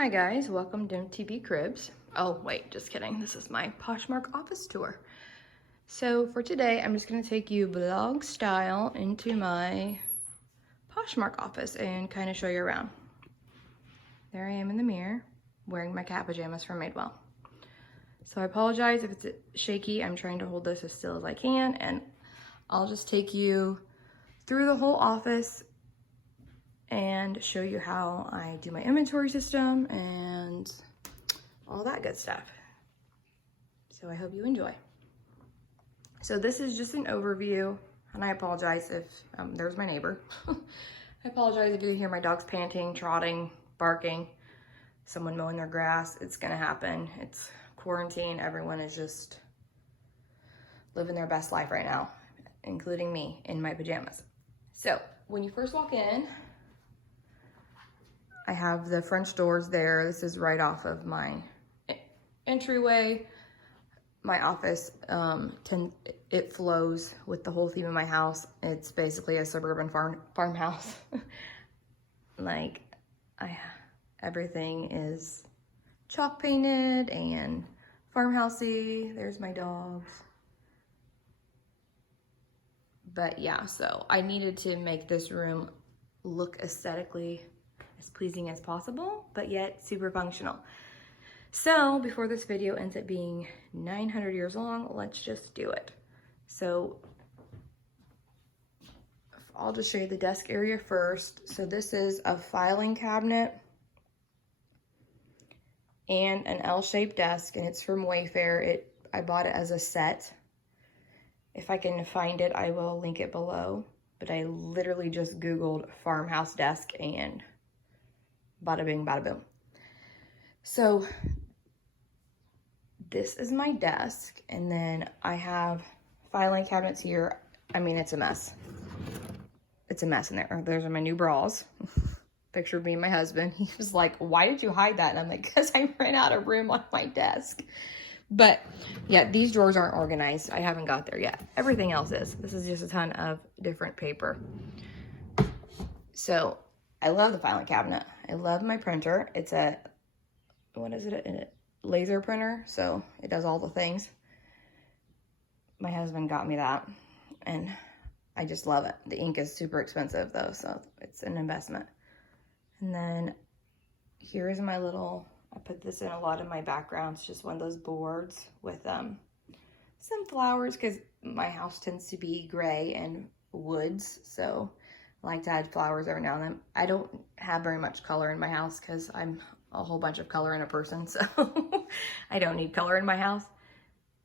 Hi guys, welcome to MTB Cribs. Oh wait, just kidding. This is my Poshmark office tour. So for today, I'm just gonna take you vlog style into my Poshmark office and kind of show you around. There I am in the mirror, wearing my cat pajamas from Madewell. So I apologize if it's shaky. I'm trying to hold this as still as I can, and I'll just take you through the whole office and show you how I do my inventory system and all that good stuff. So I hope you enjoy. So this is just an overview, and I apologize if, there's my neighbor. I apologize if you hear my dogs panting, trotting, barking, someone mowing their grass. It's gonna happen. It's quarantine. Everyone is just living their best life right now, including me in my pajamas. So when you first walk in, I have the French doors there. This is right off of my entryway. My office, it flows with the whole theme of my house. It's basically a suburban farmhouse. Like, everything is chalk painted and farmhousey. There's my dogs. But yeah, so I needed to make this room look aesthetically as pleasing as possible, but yet super functional. So before this video ends up being 900 years long, let's just do it. So I'll just show you the desk area first. So this is a filing cabinet and an L-shaped desk, and it's from Wayfair. I bought it as a set. If I can find it, I will link it below. But I literally just Googled farmhouse desk and bada bing, bada boom. So this is my desk, and then I have filing cabinets here. I mean, it's a mess. It's a mess in there. Those are my new bras. Picture of me and my husband. He was like, why did you hide that? And I'm like, because I ran out of room on my desk. But yeah, these drawers aren't organized. I haven't got there yet. Everything else is. This is just a ton of different paper. So I love the filing cabinet. I love my printer. It's a, what is it? A laser printer. So it does all the things. My husband got me that, and I just love it. The ink is super expensive though, so it's an investment. And then here is my little, I put this in a lot of my backgrounds, just one of those boards with some flowers, because my house tends to be gray and woods, so I like to add flowers every now and then. I don't have very much color in my house because I'm a whole bunch of color in a person, so I don't need color in my house.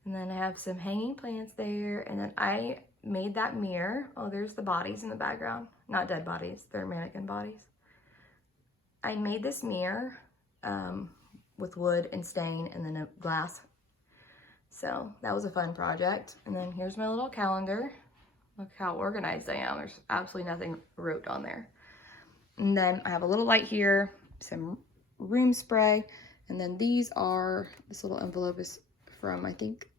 And then I have some hanging plants there, and then I made that mirror. Oh, there's the bodies in the background. Not dead bodies, they're mannequin bodies. I made this mirror with wood and stain and then a glass. So that was a fun project. And then here's my little calendar. Look how organized I am. There's absolutely nothing wrote on there. And then I have a little light here, some room spray. And then these are, this little envelope is from, I think,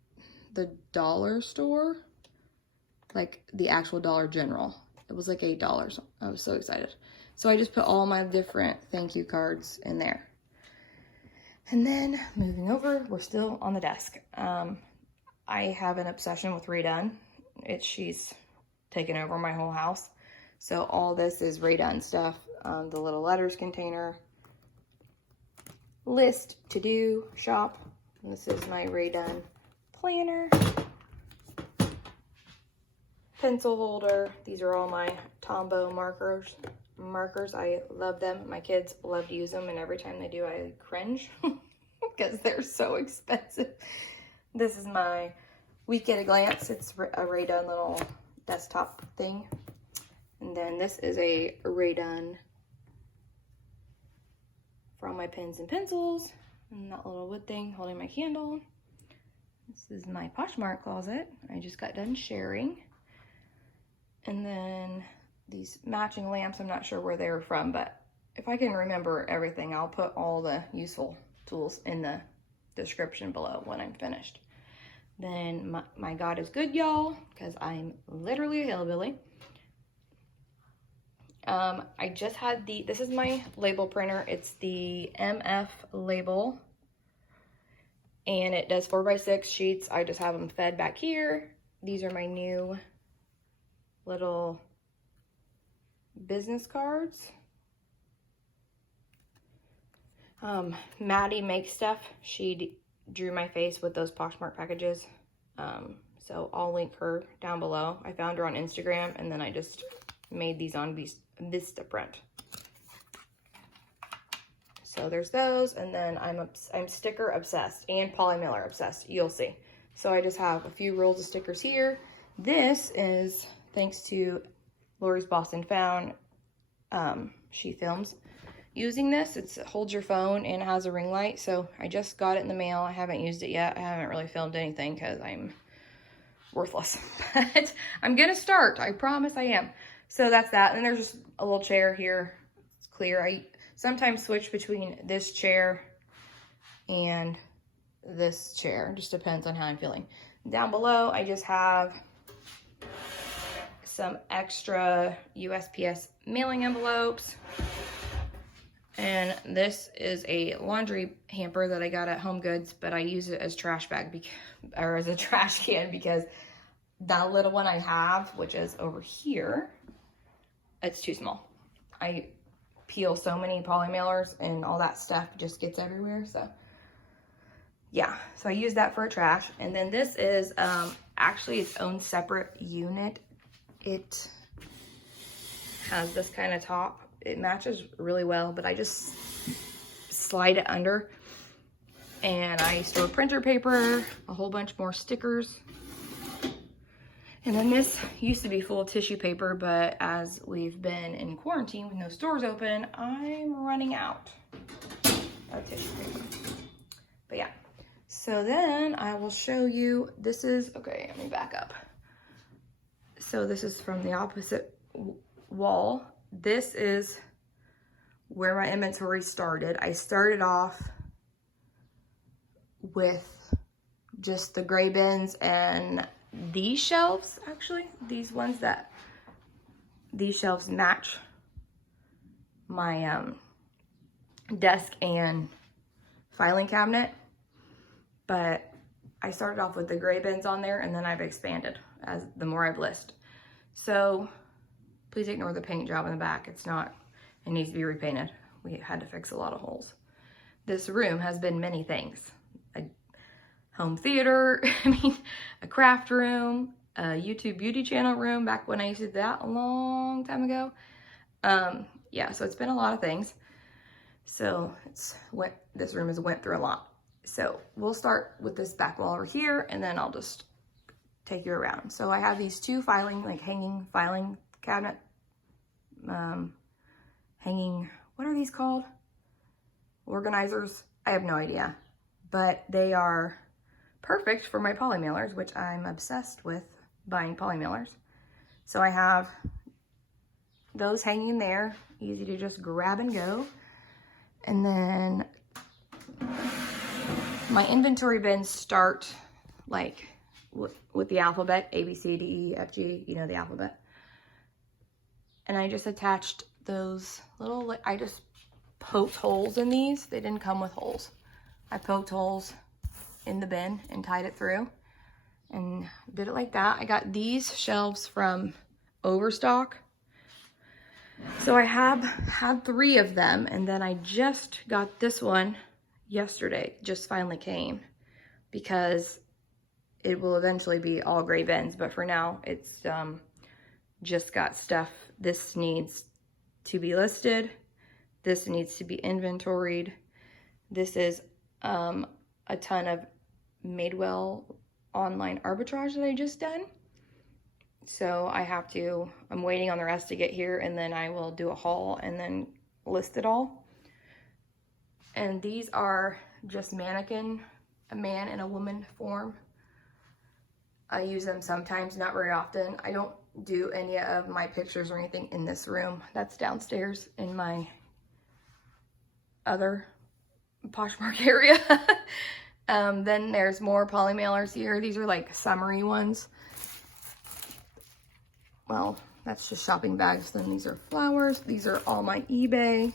the dollar store. Like the actual Dollar General. It was like $8. I was so excited. So I just put all my different thank you cards in there. And then moving over, we're still on the desk. I have an obsession with Rae Dunn. She's taken over my whole house. So all this is Rae Dunn stuff. The little letters container, list, to do, shop. And this is my Rae Dunn planner. Pencil holder. These are all my Tombow markers. I love them. My kids love to use them, and every time they do, I cringe because they're so expensive. This is my Week at a Glance. It's a Rae Dunn little desktop thing. And then this is a Rae Dunn for all my pens and pencils. And that little wood thing holding my candle. This is my Poshmark Closet. I just got done sharing. And then these matching lamps, I'm not sure where they were from, but if I can remember everything, I'll put all the useful tools in the description below when I'm finished. Then my God is Good, y'all, because I'm literally a hillbilly. I just had this is my label printer. It's the MF label. And it does 4x6 sheets. I just have them fed back here. These are my new little business cards. Maddie makes stuff. She drew my face with those Poshmark packages. So I'll link her down below. I found her on Instagram, and then I just made these on Vistaprint. So there's those, and then I'm sticker obsessed and Polymailer obsessed. You'll see. So I just have a few rolls of stickers here. This is thanks to Lori's Boston Found. She films using this. It holds your phone and it has a ring light. So I just got it in the mail. I haven't used it yet. I haven't really filmed anything because I'm worthless. But I'm gonna start. I promise I am. So that's that. And there's just a little chair here. It's clear. I sometimes switch between this chair and this chair. Just depends on how I'm feeling. Down below, I just have some extra USPS mailing envelopes. And this is a laundry hamper that I got at Homegoods, but I use it as trash bag or as a trash can because that little one I have, which is over here, it's too small. I peel so many Polymailers and all that stuff just gets everywhere. So yeah, so I use that for a trash. And then this is actually its own separate unit. It has this kind of top. It matches really well, but I just slide it under. And I store printer paper, a whole bunch more stickers. And then this used to be full of tissue paper, but as we've been in quarantine with no stores open, I'm running out of tissue paper. But yeah, so then I will show you, this is, okay, let me back up. So this is from the opposite wall. This is where my inventory started. I started off with just the gray bins and these shelves, actually. These shelves match my desk and filing cabinet. But I started off with the gray bins on there, and then I've expanded as the more I've listed. So please ignore the paint job in the back. It needs to be repainted. We had to fix a lot of holes. This room has been many things. A home theater, a craft room, a YouTube beauty channel room back when I used to do that a long time ago. Yeah, so it's been a lot of things. So this room has went through a lot. So we'll start with this back wall over here, and then I'll just take you around. So I have these two hanging filing cabinet, what are these called? Organizers? I have no idea, but they are perfect for my Polymailers, which I'm obsessed with buying Polymailers. So I have those hanging there, easy to just grab and go. And then my inventory bins start like with the alphabet, A, B, C, D, E, F, G, you know, the alphabet. And I just attached those little, I just poked holes in these. They didn't come with holes. I poked holes in the bin and tied it through and did it like that. I got these shelves from Overstock. So I had 3 of them, and then I just got this one yesterday. Just finally came because it will eventually be all gray bins, but for now it's just got stuff. This needs to be listed. This needs to be inventoried. This is a ton of Madewell online arbitrage that I just done. So I'm waiting on the rest to get here, and then I will do a haul and then list it all. And these are just mannequin, a man and a woman form. I use them sometimes, not very often. I don't do any of my pictures or anything in this room. That's downstairs in my other Poshmark area. Then there's more Polymailers here. These are like summary ones. Well, That's just shopping bags. Then these are flowers. These are all my eBay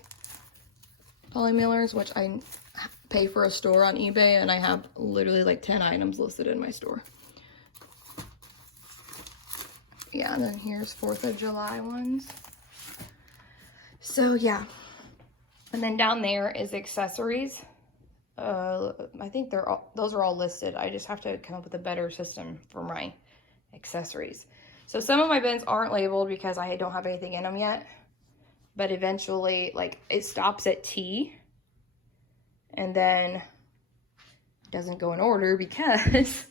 Polymailers, which I pay for a store on eBay, and I have literally like 10 items listed in my store. Yeah, and then here's 4th of July ones. So yeah. And then down there is accessories. I think those are all listed. I just have to come up with a better system for my accessories. So some of my bins aren't labeled because I don't have anything in them yet. But eventually, like, it stops at T. And then doesn't go in order because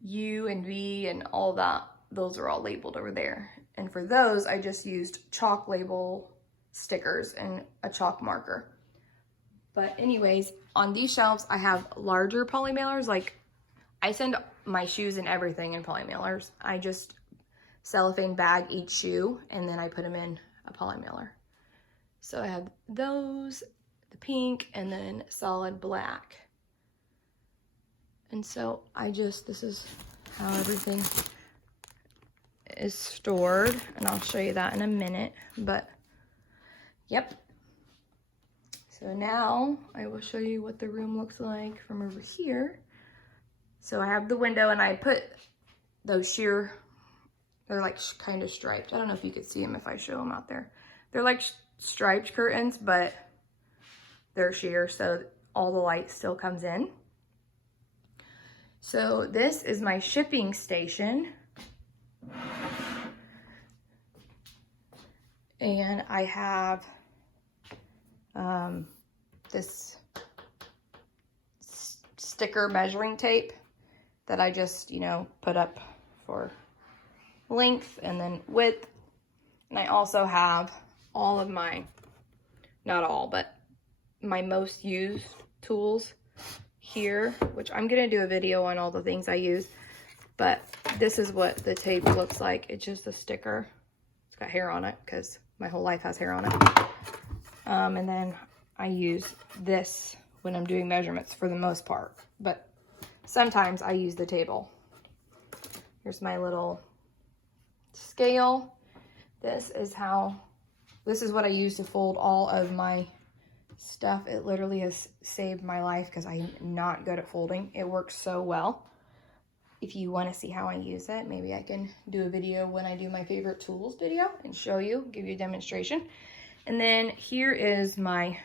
U and V and all that, those are all labeled over there. And for those, I just used chalk label stickers and a chalk marker. But anyways, on these shelves, I have larger Polymailers. Like, I send my shoes and everything in Polymailers. I just cellophane bag each shoe, and then I put them in a Polymailer. So I have those, the pink, and then solid black. And so this is how everything is stored, and I'll show you that in a minute. But, yep. So now I will show you what the room looks like from over here. So I have the window, and I put those sheer, they're like kind of striped. I don't know if you could see them if I show them out there. They're like striped curtains, but they're sheer, so all the light still comes in. So this is my shipping station. And I have this sticker measuring tape that I just, put up for length and then width. And I also have all of my, not all, but my most used tools here, which I'm going to do a video on all the things I use. But this is what the tape looks like. It's just a sticker. It's got hair on it because my whole life has hair on it. And then I use this when I'm doing measurements for the most part. But sometimes I use the table. Here's my little scale. This is what I use to fold all of my stuff. It literally has saved my life because I'm not good at folding. It works so well. If you want to see how I use it, maybe I can do a video when I do my favorite tools video and show you, give you a demonstration. And then here is my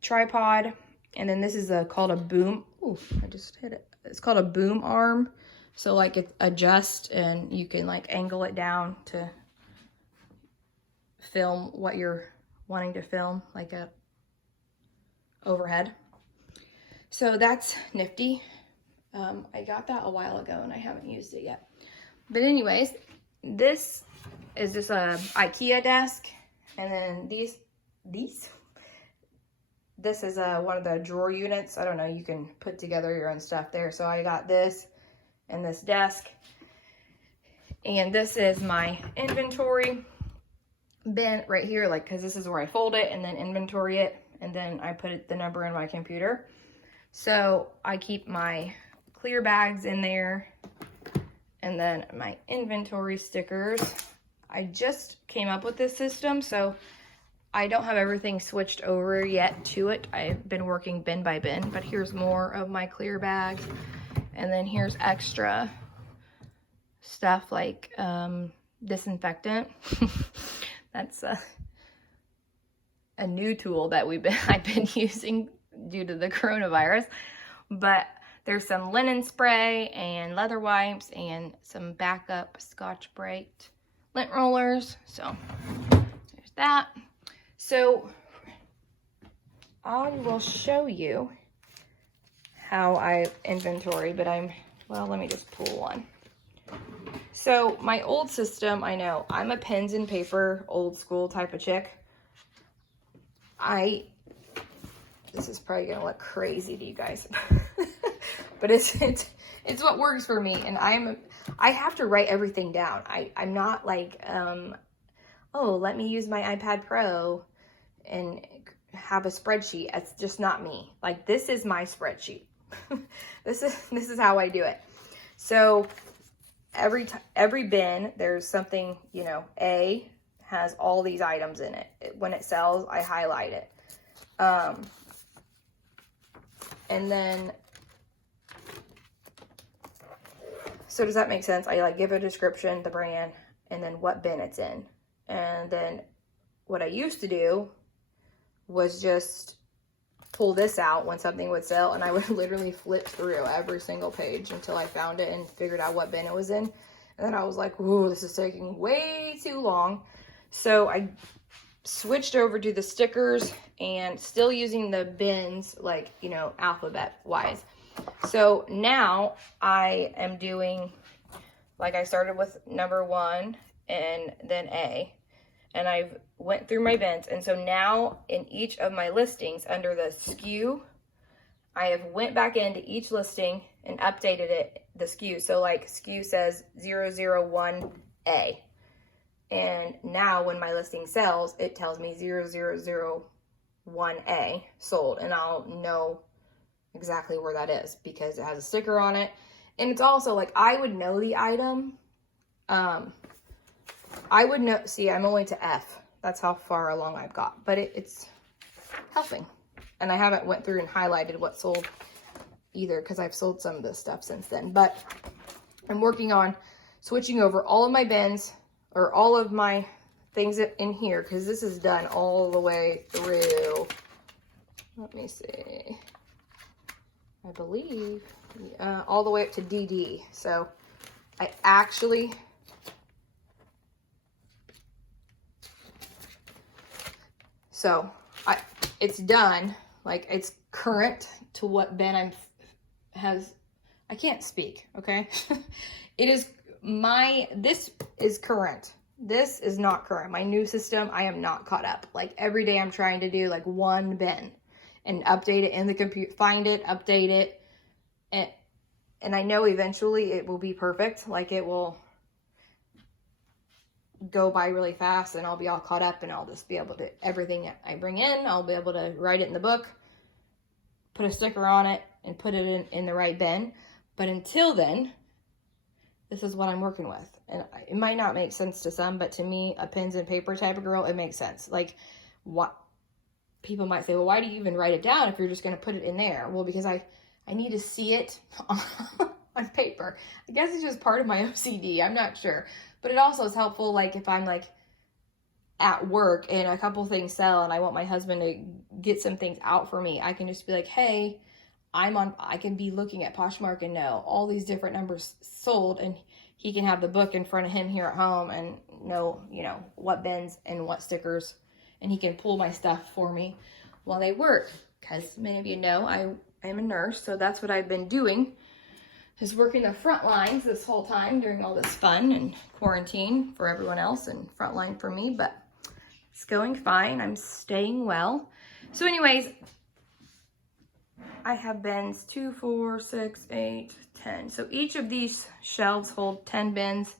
tripod. And then this is called a boom. Ooh, I just hit it. It's called a boom arm. So like it adjusts and you can like angle it down to film what you're wanting to film, like a overhead. So that's nifty. I got that a while ago and I haven't used it yet. But anyways, this is just a Ikea desk. And then this is one of the drawer units. I don't know, you can put together your own stuff there. So I got this and this desk. And this is my inventory bin right here, like, because this is where I fold it and then inventory it. And then I put the number in my computer. So I keep my clear bags in there. And then my inventory stickers. I just came up with this system, so I don't have everything switched over yet to it. I've been working bin by bin, but here's more of my clear bags. And then here's extra stuff like disinfectant. That's a new tool that I've been using due to the coronavirus. But there's some linen spray and leather wipes and some backup Scotch-Brite lint rollers. So there's that. So I will show you how I inventory, but let me just pull one. So my old system, I know, I'm a pens and paper, old school type of chick. This is probably gonna look crazy to you guys, but it's what works for me. And I have to write everything down. I'm not like, oh, let me use my iPad Pro and have a spreadsheet. It's just not me. Like, this is my spreadsheet. This is how I do it. So every bin, there's something, you know, A has all these items in it. When it sells, I highlight it. And then, so does that make sense? I like give a description, the brand, and then what bin it's in. And then what I used to do was just pull this out when something would sell, and I would literally flip through every single page until I found it and figured out what bin it was in. And then I was like, whoa, this is taking way too long. So I switched over to the stickers and still using the bins, like, you know, alphabet wise. So now I am doing, like, I started with number 1 and then A, and I've went through my bins. And so now in each of my listings under the SKU, I have went back into each listing and updated it, the SKU. So like SKU says 001A. And now when my listing sells, it tells me 0001A sold, and I'll know exactly where that is because it has a sticker on it. And it's also like, I would know the item. I would know, see, I'm only to F. That's how far along I've got, but it's helping. And I haven't went through and highlighted what sold either because I've sold some of this stuff since then. But I'm working on switching over all of my bins, or all of my things in here, because this is done all the way through. Let me see. I believe all the way up to DD. So I actually it's done. Like, it's current to what bin I can't speak, okay? It is this is current. This is not current. My new system, I am not caught up. Like, every day I'm trying to do like one bin and update it in the computer, find it, update it. And I know eventually it will be perfect. Like, it will go by really fast and I'll be all caught up and I'll just be able to, everything I bring in, I'll be able to write it in the book, put a sticker on it, and put it in the right bin. But until then, this is what I'm working with. And it might not make sense to some, but to me, a pens and paper type of girl, it makes sense. Like, what people might say, well, why do you even write it down if you're just going to put it in there? Well, because I need to see it on paper. I guess it's just part of my OCD. I'm not sure. But it also is helpful, like, if I'm, like, at work and a couple things sell and I want my husband to get some things out for me, I can just be like, hey, I can be looking at Poshmark and know all these different numbers sold, and he can have the book in front of him here at home and know, you know, what bins and what stickers, and he can pull my stuff for me while they work. Because many of you know, I am a nurse, so that's what I've been doing, is working the front lines this whole time during all this fun and quarantine for everyone else and front line for me, but it's going fine. I'm staying well. So anyways, I have bins 2, 4, 6, 8, 10. So each of these shelves hold 10 bins.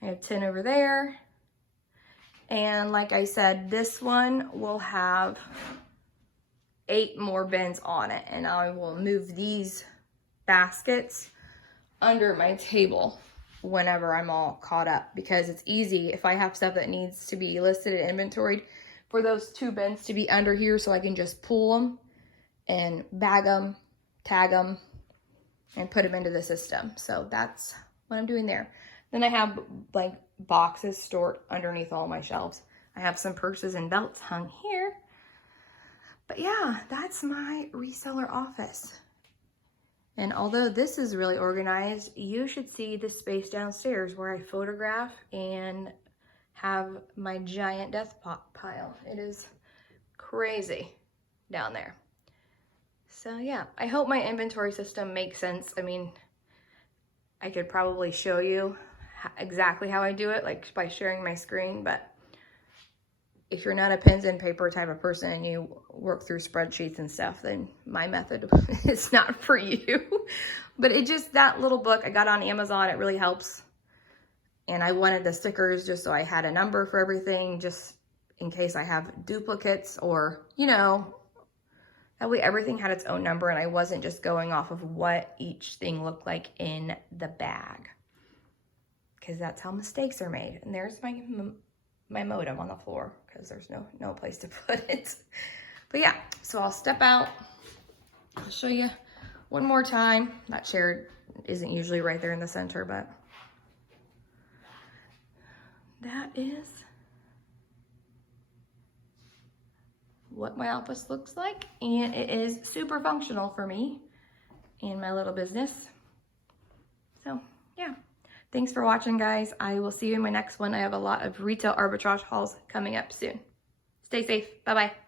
I have 10 over there. And like I said, this one will have 8 more bins on it. And I will move these baskets under my table whenever I'm all caught up, because it's easy if I have stuff that needs to be listed and inventoried for those 2 bins to be under here, so I can just pull them and bag them, tag them, and put them into the system. So that's what I'm doing there. Then I have like boxes stored underneath all my shelves. I have some purses and belts hung here. But yeah, that's my reseller office. And although this is really organized, you should see the space downstairs where I photograph and have my giant death pile. It is crazy down there. So yeah, I hope my inventory system makes sense. I mean, I could probably show you exactly how I do it, like by sharing my screen, but if you're not a pens and paper type of person and you work through spreadsheets and stuff, then my method is not for you. But it just, that little book I got on Amazon, it really helps. And I wanted the stickers just so I had a number for everything, just in case I have duplicates, or, you know, that way everything had its own number and I wasn't just going off of what each thing looked like in the bag. because that's how mistakes are made. And there's my modem on the floor because there's no place to put it. But yeah, so I'll step out. I'll show you one more time. That chair isn't usually right there in the center, but that is what my office looks like. And it is super functional for me and my little business. So yeah, thanks for watching, guys. I will see you in my next one. I have a lot of retail arbitrage hauls coming up soon. Stay safe. Bye-bye.